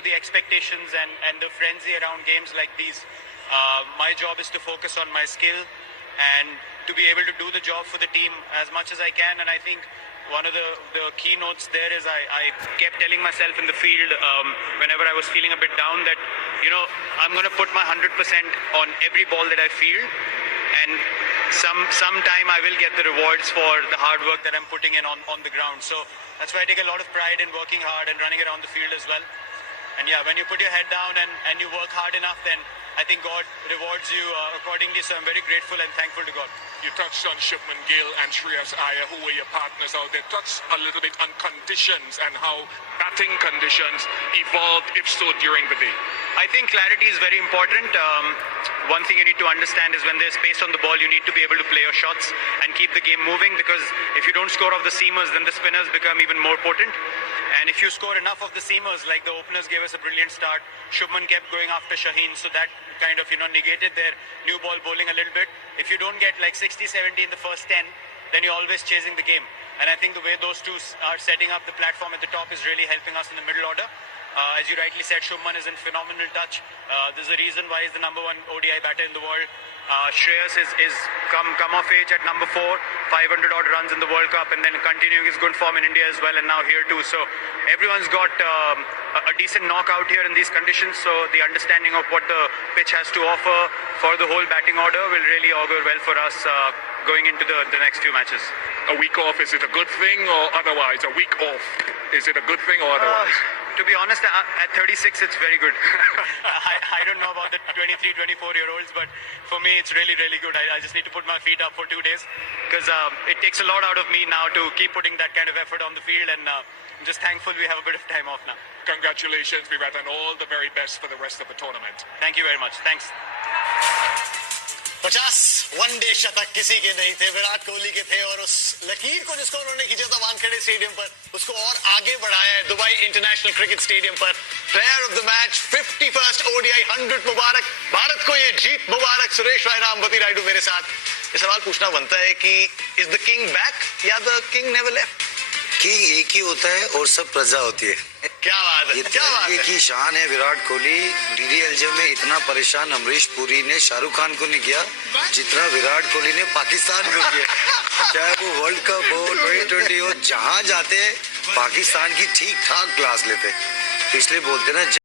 to the expectations and the frenzy around games like these, my job is to focus on my skill and to be able to do the job for the team as much as I can. And I think one of the keynotes there is I kept telling myself in the field whenever I was feeling a bit down that, I'm going to put my 100% on every ball that I field, and sometime I will get the rewards for the hard work that I'm putting in on the ground. So that's why I take a lot of pride in working hard and running around the field as well. And yeah, when you put your head down and you work hard enough, then I think God rewards you accordingly. So I'm very grateful and thankful to God. You touched on Shubman Gill and Shreyas Iyer, who were your partners out there. Touch a little bit on conditions and how batting conditions evolved, if so, during the day. I think clarity is very important. One thing you need to understand is when there's space on the ball, you need to be able to play your shots and keep the game moving, because if you don't score off the seamers, then the spinners become even more potent. And if you score enough of the seamers, like the openers gave us a brilliant start, Shubman kept going after Shaheen, so that kind of, negated their new ball bowling a little bit. If you don't get like 60, 70 in the first 10, then you're always chasing the game. And I think the way those two are setting up the platform at the top is really helping us in the middle order. As you rightly said, Shubman is in phenomenal touch. There's a reason why he's the #1 ODI batter in the world. Shreyas is come of age at number 4, 500 odd runs in the World Cup, and then continuing his good form in India as well, and now here too. So everyone's got a decent knockout here in these conditions. So the understanding of what the pitch has to offer for the whole batting order will really augur well for us going into the next few matches. A week off, is it a good thing or otherwise? A week off, is it a good thing or otherwise? To be honest, at 36, it's very good. I don't know about the 23, 24-year-olds, but for me, it's really, really good. I just need to put my feet up for 2 days, because it takes a lot out of me now to keep putting that kind of effort on the field, and I'm just thankful we have a bit of time off now. Congratulations, Virat, and all the very best for the rest of the tournament. Thank you very much. Thanks. 50 one day शतक किसी के नहीं थे, विराट कोहली के थे, और उस लकीर को जिसको उन्होंने खींचा था वानखेड़े स्टेडियम पर, उसको और आगे बढ़ाया है दुबई इंटरनेशनल क्रिकेट स्टेडियम पर। Player of the match, 51st ODI 100 मुबारक, भारत को ये जीत मुबारक। सुरेश रायना, अंबती रायडू मेरे साथ। ये सवाल पूछना बनता है कि इज द किंग बैक या the king never left? King एक ही होता है और सब प्रजा होती है। क्या बात है, क्या बात है की शान है विराट कोहली। डीडीएलजे में इतना परेशान अमरीश पुरी ने शाहरुख खान को नहीं किया जितना विराट कोहली ने पाकिस्तान को किया। चाहे वो वर्ल्ड कप हो, 2020 हो, जहां जाते पाकिस्तान की ठीक ठाक क्लास लेते। इसलिए बोलते ना